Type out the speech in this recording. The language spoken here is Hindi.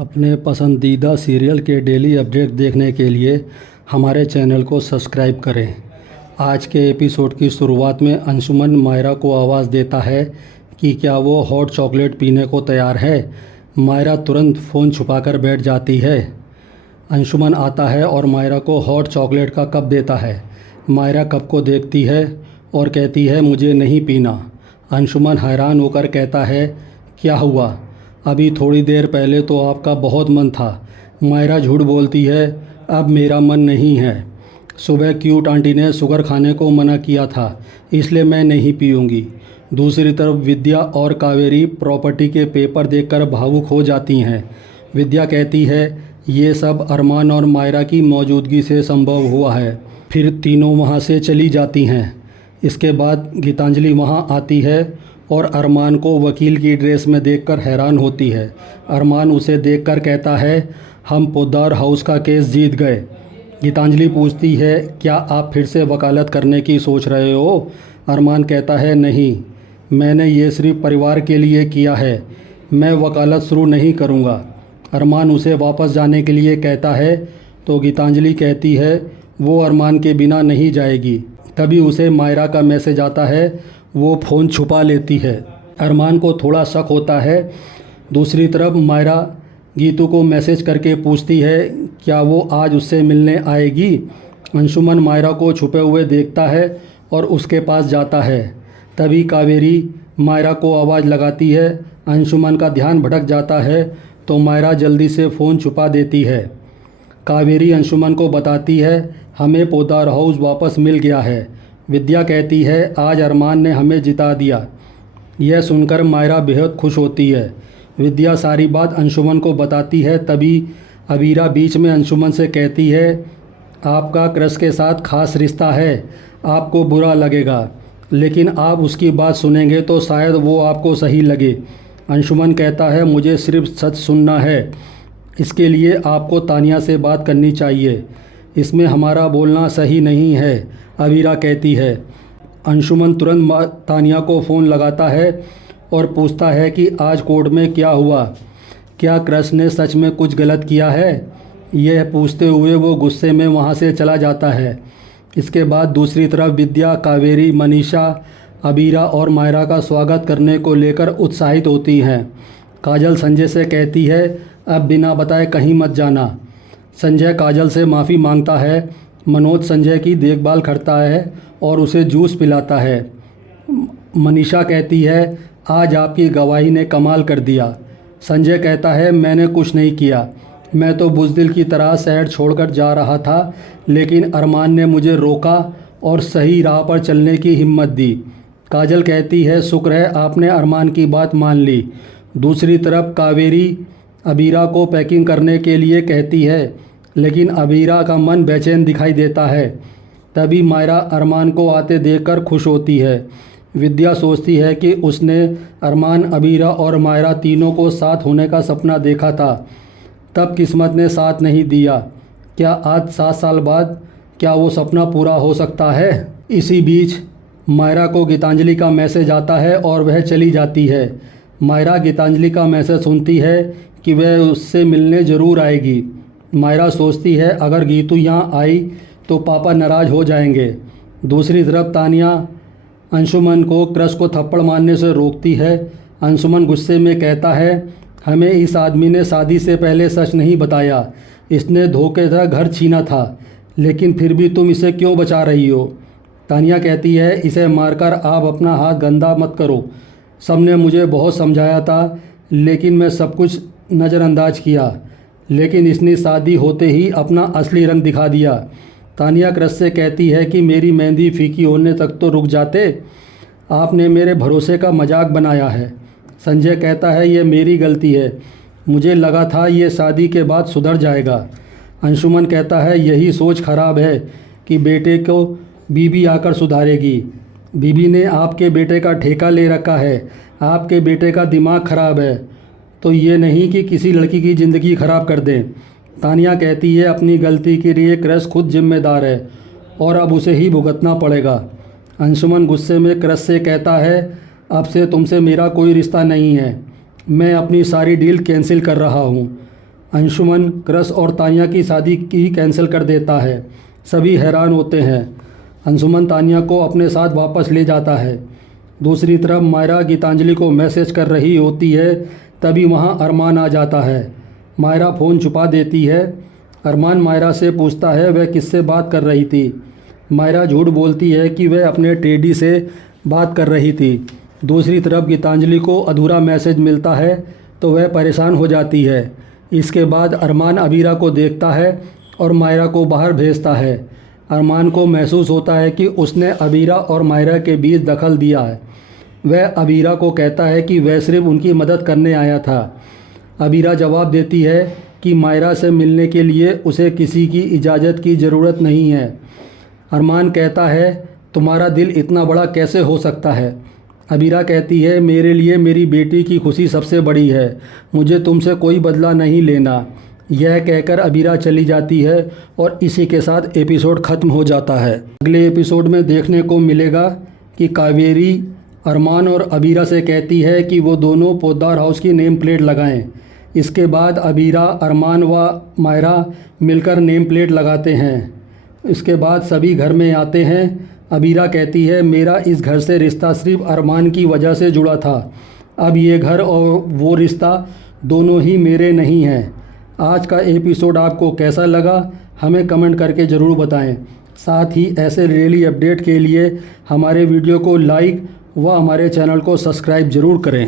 अपने पसंदीदा सीरियल के डेली अपडेट देखने के लिए हमारे चैनल को सब्सक्राइब करें। आज के एपिसोड की शुरुआत में अंशुमन मायरा को आवाज़ देता है कि क्या वो हॉट चॉकलेट पीने को तैयार है। मायरा तुरंत फ़ोन छुपाकर बैठ जाती है। अंशुमन आता है और मायरा को हॉट चॉकलेट का कप देता है। मायरा कप को देखती है और कहती है मुझे नहीं पीना। अंशुमन हैरान होकर कहता है क्या हुआ, अभी थोड़ी देर पहले तो आपका बहुत मन था। मायरा झूठ बोलती है, अब मेरा मन नहीं है। सुबह क्यूट आंटी ने शुगर खाने को मना किया था, इसलिए मैं नहीं पीऊँगी। दूसरी तरफ विद्या और कावेरी प्रॉपर्टी के पेपर देखकर भावुक हो जाती हैं। विद्या कहती है ये सब अरमान और मायरा की मौजूदगी से संभव हुआ है। फिर तीनों वहाँ से चली जाती हैं। इसके बाद गीतांजलि वहाँ आती है और अरमान को वकील की ड्रेस में देखकर हैरान होती है। अरमान उसे देखकर कहता है हम पोद्दार हाउस का केस जीत गए। गीतांजलि पूछती है क्या आप फिर से वकालत करने की सोच रहे हो। अरमान कहता है नहीं, मैंने ये सिर्फ परिवार के लिए किया है, मैं वकालत शुरू नहीं करूँगा। अरमान उसे वापस जाने के लिए कहता है तो गीतांजलि कहती है वो अरमान के बिना नहीं जाएगी। तभी उसे मायरा का मैसेज आता है, वो फ़ोन छुपा लेती है। अरमान को थोड़ा शक होता है। दूसरी तरफ मायरा गीतू को मैसेज करके पूछती है क्या वो आज उससे मिलने आएगी। अंशुमन मायरा को छुपे हुए देखता है और उसके पास जाता है। तभी कावेरी मायरा को आवाज़ लगाती है। अंशुमन का ध्यान भटक जाता है तो मायरा जल्दी से फ़ोन छुपा देती है। कावेरी अंशुमन को बताती है हमें पोद्दार हाउस वापस मिल गया है। विद्या कहती है आज अरमान ने हमें जिता दिया। यह सुनकर मायरा बेहद खुश होती है। विद्या सारी बात अंशुमन को बताती है। तभी अबीरा बीच में अंशुमन से कहती है आपका क्रश के साथ खास रिश्ता है, आपको बुरा लगेगा, लेकिन आप उसकी बात सुनेंगे तो शायद वो आपको सही लगे। अंशुमन कहता है मुझे सिर्फ सच सुनना है, इसके लिए आपको तानिया से बात करनी चाहिए, इसमें हमारा बोलना सही नहीं है। अबीरा कहती है। अंशुमन तुरंत तानिया को फ़ोन लगाता है और पूछता है कि आज कोर्ट में क्या हुआ, क्या क्रश ने सच में कुछ गलत किया है। यह पूछते हुए वो गुस्से में वहाँ से चला जाता है। इसके बाद दूसरी तरफ विद्या, कावेरी, मनीषा, अबीरा और मायरा का स्वागत करने को लेकर उत्साहित होती हैं। काजल संजय से कहती है अब बिना बताए कहीं मत जाना। संजय काजल से माफ़ी मांगता है। मनोज संजय की देखभाल करता है और उसे जूस पिलाता है। मनीषा कहती है आज आपकी गवाही ने कमाल कर दिया। संजय कहता है मैंने कुछ नहीं किया, मैं तो बुज़दिल की तरह शहर छोड़कर जा रहा था, लेकिन अरमान ने मुझे रोका और सही राह पर चलने की हिम्मत दी। काजल कहती है शुक्र है आपने अरमान की बात मान ली। दूसरी तरफ कावेरी अबीरा को पैकिंग करने के लिए कहती है, लेकिन अबीरा का मन बेचैन दिखाई देता है। तभी मायरा अरमान को आते देखकर खुश होती है। विद्या सोचती है कि उसने अरमान, अबीरा और मायरा तीनों को साथ होने का सपना देखा था, तब किस्मत ने साथ नहीं दिया। क्या आज 7 साल बाद क्या वो सपना पूरा हो सकता है। इसी बीच मायरा को गीतांजलि का मैसेज आता है और वह चली जाती है। मायरा गीतांजलि का मैसेज सुनती है कि वह उससे मिलने ज़रूर आएगी। मायरा सोचती है अगर गीतू यहाँ आई तो पापा नाराज़ हो जाएंगे। दूसरी तरफ तानिया अंशुमन को क्रश को थप्पड़ मारने से रोकती है। अंशुमन गुस्से में कहता है हमें इस आदमी ने शादी से पहले सच नहीं बताया, इसने धोखे से घर छीना था, लेकिन फिर भी तुम इसे क्यों बचा रही हो। तानिया कहती है इसे मारकर आप अपना हाथ गंदा मत करो, सबने मुझे बहुत समझाया था, लेकिन मैं सब कुछ नज़रअंदाज किया, लेकिन इसने शादी होते ही अपना असली रंग दिखा दिया। तानिया क्रश से कहती है कि मेरी मेहंदी फीकी होने तक तो रुक जाते, आपने मेरे भरोसे का मजाक बनाया है। संजय कहता है ये मेरी गलती है, मुझे लगा था ये शादी के बाद सुधर जाएगा। अंशुमन कहता है यही सोच खराब है कि बेटे को बीबी आकर सुधारेगी। बीबी ने आपके बेटे का ठेका ले रखा है, आपके बेटे का दिमाग खराब है, तो ये नहीं कि किसी लड़की की ज़िंदगी ख़राब कर दें। तानिया कहती है अपनी गलती के लिए क्रश खुद जिम्मेदार है और अब उसे ही भुगतना पड़ेगा। अंशुमन गुस्से में क्रश से कहता है अब से तुमसे मेरा कोई रिश्ता नहीं है, मैं अपनी सारी डील कैंसिल कर रहा हूँ। अंशुमन क्रश और तानिया की शादी की कैंसिल कर देता है। सभी हैरान होते हैं। अंशुमन तानिया को अपने साथ वापस ले जाता है। दूसरी तरफ मायरा गीतांजलि को मैसेज कर रही होती है, तभी वहाँ अरमान आ जाता है। मायरा फ़ोन छुपा देती है। अरमान मायरा से पूछता है वह किससे बात कर रही थी। मायरा झूठ बोलती है कि वह अपने टेडी से बात कर रही थी। दूसरी तरफ गीतांजलि को अधूरा मैसेज मिलता है तो वह परेशान हो जाती है। इसके बाद अरमान अबीरा को देखता है और मायरा को बाहर भेजता है। अरमान को महसूस होता है कि उसने अबीरा और मायरा के बीच दखल दिया है। वह अबीरा को कहता है कि वह सिर्फ उनकी मदद करने आया था। अबीरा जवाब देती है कि मायरा से मिलने के लिए उसे किसी की इजाज़त की ज़रूरत नहीं है। अरमान कहता है तुम्हारा दिल इतना बड़ा कैसे हो सकता है। अबीरा कहती है मेरे लिए मेरी बेटी की खुशी सबसे बड़ी है, मुझे तुमसे कोई बदला नहीं लेना। यह कहकर अबीरा चली जाती है और इसी के साथ एपिसोड ख़त्म हो जाता है। अगले एपिसोड में देखने को मिलेगा कि कावेरी अरमान और अबीरा से कहती है कि वो दोनों पोद्दार हाउस की नेम प्लेट लगाएं। इसके बाद अबीरा, अरमान व मायरा मिलकर नेम प्लेट लगाते हैं। इसके बाद सभी घर में आते हैं। अबीरा कहती है मेरा इस घर से रिश्ता सिर्फ अरमान की वजह से जुड़ा था। अब ये घर और वो रिश्ता दोनों ही मेरे नहीं हैं। आज का एपिसोड आपको कैसा लगा हमें कमेंट करके ज़रूर बताएं। साथ ही ऐसे डेली अपडेट के लिए हमारे वीडियो को लाइक व हमारे चैनल को सब्सक्राइब ज़रूर करें।